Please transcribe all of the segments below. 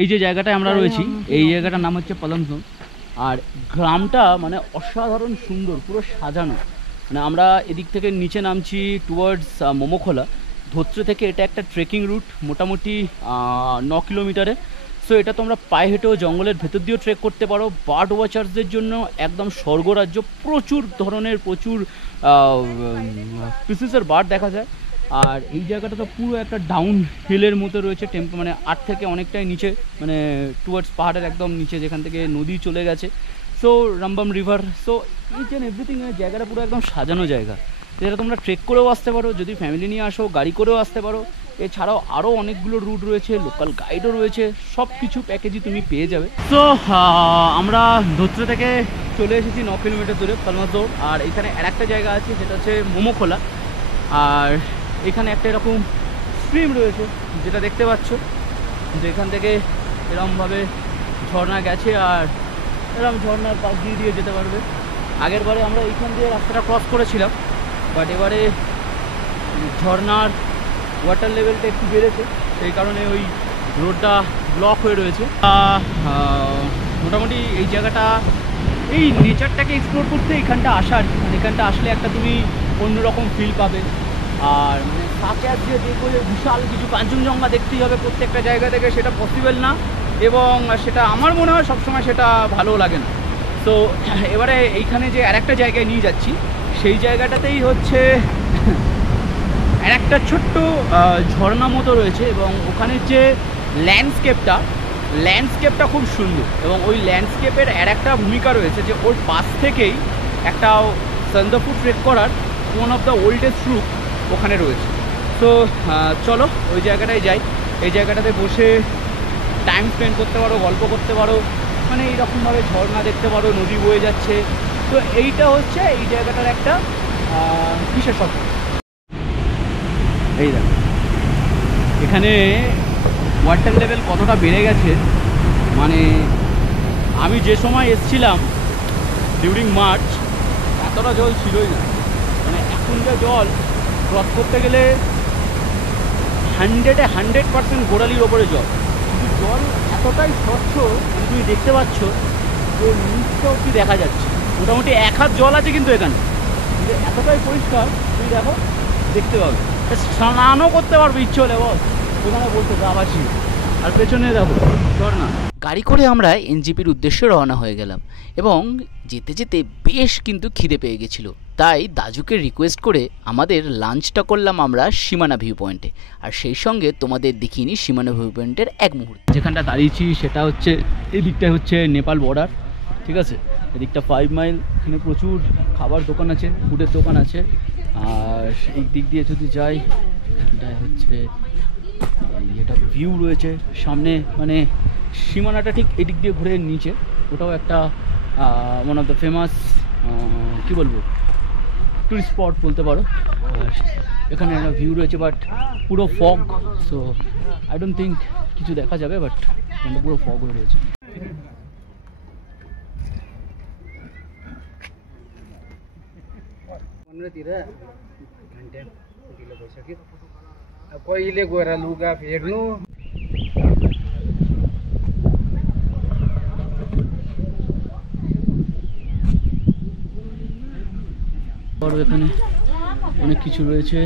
এই যে জায়গাটায় আমরা রয়েছি এই জায়গাটার নাম হচ্ছে পালংজং। আর গ্রামটা মানে অসাধারণ সুন্দর, পুরো সাজানো। মানে আমরা এদিক থেকে নিচে নামছি টুয়ার্ডস মোমোখোলা। ধোত্রে থেকে এটা একটা ট্রেকিং রুট, মোটামুটি 9 কিলোমিটারে। সো এটা তোমরা পায়ে হেঁটেও জঙ্গলের ভেতর দিয়েও ট্রেক করতে পারো। বার্ড ওয়াচার্সদের জন্য একদম স্বর্গরাজ্য, প্রচুর ধরনের প্রচুর স্পিসিসের বার্ড দেখা যায়। আর এই জায়গাটা তো পুরো একটা ডাউন হিলের মতো রয়েছে, মানে 8 থেকে অনেকটাই নিচে, মানে টুয়ার্ডস পাহাড়ের একদম নিচে, যেখান থেকে নদী চলে গেছে। So Rammam river, so each and everything. জায়গাটা পুরো একদম সাজানো জায়গা, যেটা তোমরা ট্রেক করেও আসতে পারো, যদি ফ্যামিলি নিয়ে আসো গাড়ি করেও আসতে পারো। এছাড়াও আরও অনেকগুলো রুট রয়েছে, লোকাল গাইডও রয়েছে, সব কিছু প্যাকেজই তুমি পেয়ে যাবে। তো আমরা ধোত্রে থেকে চলে এসেছি 9 কিলোমিটার দূরে পালংজং। আর এখানে আর একটা জায়গা আছে যেটা হচ্ছে মোমোখোলা। আর এখানে একটা এরকম স্ট্রিম রয়েছে যেটা দেখতে পাচ্ছ, যেখান থেকে এরকমভাবে ঝর্ণা গেছে আর এরকম ঝর্ণার পাশ দিয়ে যেতে পারবে। আগের বারে আমরা এইখান দিয়ে রাস্তাটা ক্রস করেছিলাম, বাট এবারে ঝর্ণার ওয়াটার লেভেলটা একটু বেড়েছে, সেই কারণে ওই রোডটা ব্লক হয়ে রয়েছে। মোটামুটি এই জায়গাটা, এই নেচারটাকে এক্সপ্লোর করতে এখানটা আসার, মানে এখানটা আসলে একটা তুমি অন্যরকম ফিল পাবে। আর মানে সাথে আজ যে দেখবো যে বিশাল কিছু কাঞ্চনজঙ্ঘা দেখতেই হবে প্রত্যেকটা জায়গা থেকে, সেটা পসিবল না, এবং সেটা আমার মনে হয় সবসময় সেটা ভালো লাগে না। তো এবারে এইখানে যে আর একটা জায়গায় নিয়ে যাচ্ছি, সেই জায়গাটাতেই হচ্ছে আর একটা ছোট্ট ঝর্ণা মতো রয়েছে, এবং ওখানে যে ল্যান্ডস্কেপটা খুব সুন্দর। এবং ওই ল্যান্ডস্কেপের আর একটা ভূমিকা রয়েছে যে ওর পাশ থেকেই একটা সন্দপুর ট্রেক করার one of the oldest route ওখানে রয়েছে। তো চলো ওই জায়গাটায় যাই। এই জায়গাটাতে বসে টাইম স্পেন্ড করতে পারো, গল্প করতে পারো, মানে এইরকমভাবে ঝর্ণা দেখতে পারো, নদী বয়ে যাচ্ছে। তো এইটা হচ্ছে এই জায়গাটার একটা বিশেষত্ব। এই দেখো এখানে ওয়াটার লেভেল কতটা বেড়ে গেছে। মানে আমি যে সময় এসেছিলাম ডিউরিং মার্চ, এতটা জল ছিলই না। মানে এখন যা জল ক্রস করতে গেলে 100% গোড়ালির ওপরে জল, কিন্তু জল এতটাই স্বচ্ছ তুমি দেখতে পাচ্ছ যে নিচটা অবধি দেখা যাচ্ছে। মোটামুটি 1 হাত জল আছে কিন্তু এখানে, কিন্তু এতটাই পরিষ্কার তুমি দেখো, দেখতে পাবে। স্নানও করতে পারবে ইচ্ছে হলে, বল ওখানে বলতে যাবাসি। আর পেছনে দেখো ঝর্ণা। গাড়ি করে আমরা এনজিপির উদ্দেশ্যে রওনা হয়ে গেলাম, এবং যেতে যেতে বেশ কিন্তু খিদে পেয়ে গেছিলো। তাই দাজুকে রিকোয়েস্ট করে আমাদের লাঞ্চটা করলাম আমরা সীমানা ভিউ পয়েন্টে। আর সেই সঙ্গে তোমাদের দেখিয়ে নিই সীমানা ভিউ পয়েন্টের এক মুহূর্ত। যেখানটা দাঁড়িয়েছি সেটা হচ্ছে এই দিকটা হচ্ছে নেপাল বর্ডার, ঠিক আছে। এদিকটা 5 মাইল, এখানে প্রচুর খাবার দোকান আছে, ফুডের দোকান আছে। আর এই দিক দিয়ে যদি যাই, এখানটায় হচ্ছে এটা ভিউ রয়েছে সামনে, মানে সীমানাটা ঠিক এদিক দিয়ে ঘুরে নিচে, ওটাও একটা ওয়ান অফ দ্য ফেমাস কী বলবো টুরিস্ট স্পট বলতে পারো। আর এখানে একটা ভিউ রয়েছে, বাট পুরো fog, so I don't think কিছু দেখা যাবে, বাট এখানটা পুরো ফগ হয়ে রয়েছে। कहिले गएर लुगा फेर्नु, এখানে অনেক কিছু রয়েছে।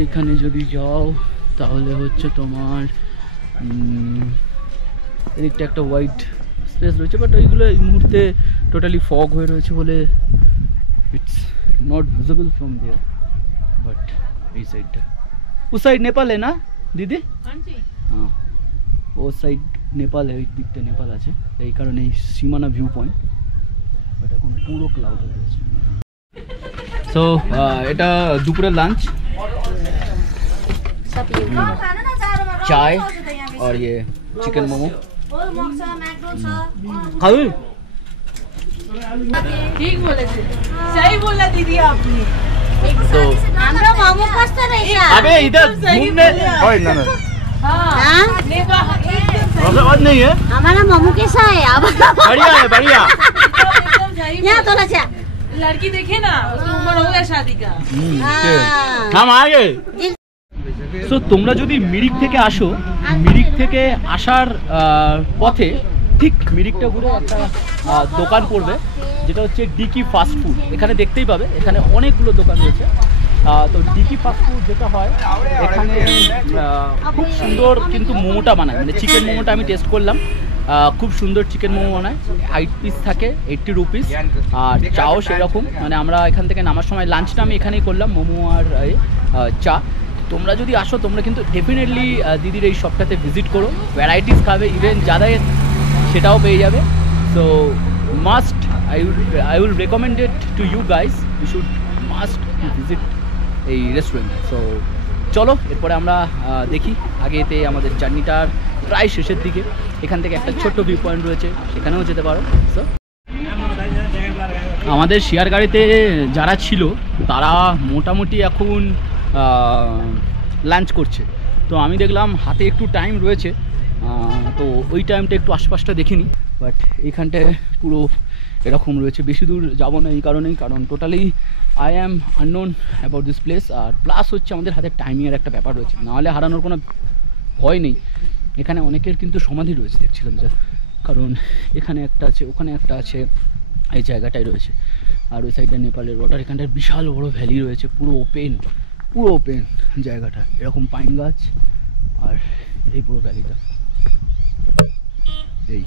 এইখানে যদি যাও তাহলে হচ্ছে তোমার এদিকটা একটা হোয়াইট স্পেস রয়েছে, বাট ওইগুলো এই মুহূর্তে টোটালি ফগ হয়ে রয়েছে বলে it's not visible from there. But এই সাইডটা, उस साइड नेपाल है ना दीदी? हाँ, वो साइड नेपाल है, ওই দিকটা নেপাল আছে, এই কারণে এই সীমানা ভিউ পয়েন্ট। বাট এখন পুরো ক্লাউড হয়ে গেছে। সো এটা দুপুরের লাঞ্চ, चाय और ये चिकन मोमो। खाओ? ठीक बोले थे, सही बोला दीदी आपने। तो हमरा मोमो कस्तो रहेछ? अबे इधर घूमने ओए ना ना हां औरत नहीं है, हमारा मोमो कैसा है? अब बढ़िया है, बढ़िया। एकदम सही यहाँ तो लचा लड़की देखे ना, उसकी उम्र हो गया शादी का। हम आ गए। সো তোমরা যদি মিরিক থেকে আসো, মিরিক থেকে আসার পথে ঠিক মিরিকটা ঘুরে একটা দোকান পড়বে, যেটা হচ্ছে ডিকি ফাস্ট ফুড। এখানে দেখতেই পাবে, এখানে অনেকগুলো দোকান রয়েছে। তো ডিকি ফাস্ট ফুড যেটা হয়, এখানে খুব সুন্দর কিন্তু মোমোটা বানায়, মানে চিকেন মোমোটা আমি টেস্ট করলাম, খুব সুন্দর চিকেন মোমো বানায়। 8 পিস থাকে, 80 রুপিস, আর চাও সেরকম। মানে আমরা এখান থেকে নামার সময় লাঞ্চটা আমি এখানেই করলাম, মোমো আর চা। তোমরা যদি আসো, তোমরা কিন্তু ডেফিনেটলি দিদির এই শপটাতে ভিজিট করো, ভ্যারাইটিস খাবে, ইভেন যাদের সেটাও পেয়ে যাবে। So must, I will recommend it to you guys. You should must visit এই রেস্টুরেন্ট। সো চলো এরপরে আমরা দেখি, আগেতে আমাদের জার্নিটার প্রায় শেষের দিকে। এখান থেকে একটা ছোট্ট ভিউ পয়েন্ট রয়েছে, সেখানেও যেতে পারো। সো আমাদের শেয়ার গাড়িতে যারা ছিল তারা মোটামুটি এখন লাঞ্চ করছে। তো আমি দেখলাম হাতে একটু টাইম রয়েছে, তো ওই টাইমটা একটু আশপাশটা দেখিনি। বাট এইখানটায় পুরো এরকম রয়েছে। বেশি দূর যাবো না এই কারণেই, কারণ totally I am unknown about this place. আর প্লাস হচ্ছে আমাদের হাতে টাইমিংয়ের একটা ব্যাপার রয়েছে, নাহলে হারানোর কোনো ভয় নেই। এখানে অনেকের কিন্তু সমাধি রয়েছে দেখছিলাম যা, কারণ এখানে একটা আছে, ওখানে একটা আছে, এই জায়গাটাই রয়েছে। আর ওই সাইডে নেপালের বর্ডার, এখানটায় বিশাল বড় ভ্যালি রয়েছে, পুরো ওপেন জায়গাটা। এরকম পাইন গাছ আর এই পুরো ভ্যালিটা। এই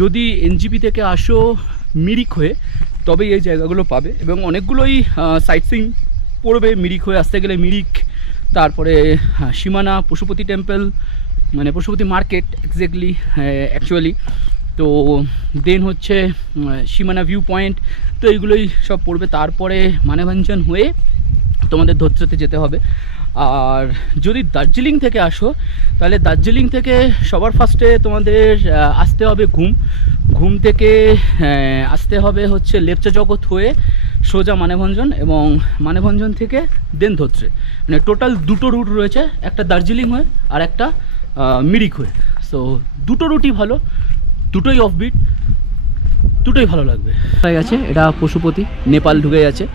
যদি এনজিপি থেকে আসো মিরিক হয়ে, তবে এই জায়গাগুলো পাবে, এবং অনেকগুলোই সাইট সিইং পড়বে। মিরিক হয়ে আসতে গেলে মিরিক, তারপরে সীমানা, পশুপতি টেম্পল, মানে পশুপতি মার্কেট এক্স্যাক্টলি অ্যাকচুয়ালি। তো দেন হচ্ছে সীমানা ভিউ পয়েন্ট, তো এইগুলোই সব পড়বে। তারপরে মানেভঞ্জন হয়ে তোমাদের ধোত্রেতে যেতে হবে। আর যদি দার্জিলিং থেকে আসো, তাহলে দার্জিলিং থেকে সবার ফার্স্টে তোমাদের আসতে হবে ঘুম থেকে আসতে হবে হচ্ছে লেপচা জগৎ হয়ে সোজা মানেভঞ্জন, এবং মানেভঞ্জন থেকে দেন ধোত্রে। মানে টোটাল দুটো রুট রয়েছে, একটা দার্জিলিং হয়ে আর একটা মিরিক হয়ে। সো দুটো রুটই ভালো, দুটোই অফবিট, দুটোই ভালো লাগবে। হয়ে গেছে, এটা পশুপতি, নেপাল ঢুকে যাচ্ছে।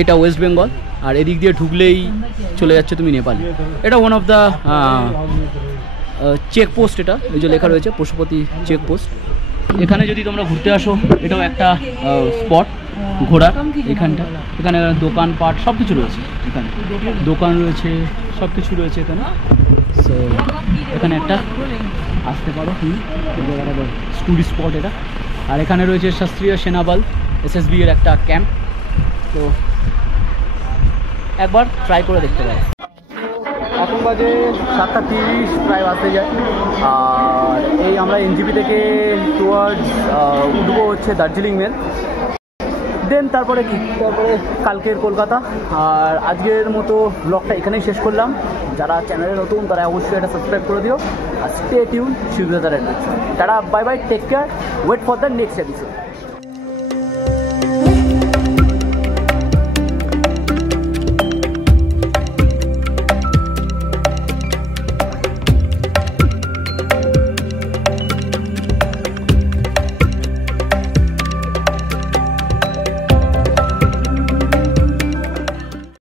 এটা ওয়েস্ট বেঙ্গল, আর এদিক দিয়ে ঢুকলেই চলে যাচ্ছে তুমি নেপালে। এটা ওয়ান অফ দ্য চেকপোস্ট, এটা এই যে লেখা রয়েছে পশুপতি চেকপোস্ট। এখানে যদি তোমরা ঘুরতে আসো, এটাও একটা স্পট ঘোরার। এখানটা, এখানে দোকানপাট সব কিছু রয়েছে, এখানে দোকান রয়েছে, সব কিছু রয়েছে এখানে। সো এখানে একটা আসতে পারো, টুরিস্ট স্পট এটা। আর এখানে রয়েছে শাস্ত্রীয় সেনাবল SSB এর একটা ক্যাম্প, তো একবার ট্রাই করে দেখতে পারো। এখন বাজে 7:30, প্রায় বাজতে যায়। আর এই আমরা এনজিপি থেকে টুয়ার্ডস উঠবো হচ্ছে দার্জিলিং মেল, দেন তারপরে কালকের কলকাতা। আর আজকের মতো ব্লগটা এখানেই শেষ করলাম। যারা চ্যানেলে নতুন তারা অবশ্যই এটা সাবস্ক্রাইব করে দিও, আর স্টে টিউন, শিবদাদার adventure. Ta ta, bye bye, take care, wait for the next episode.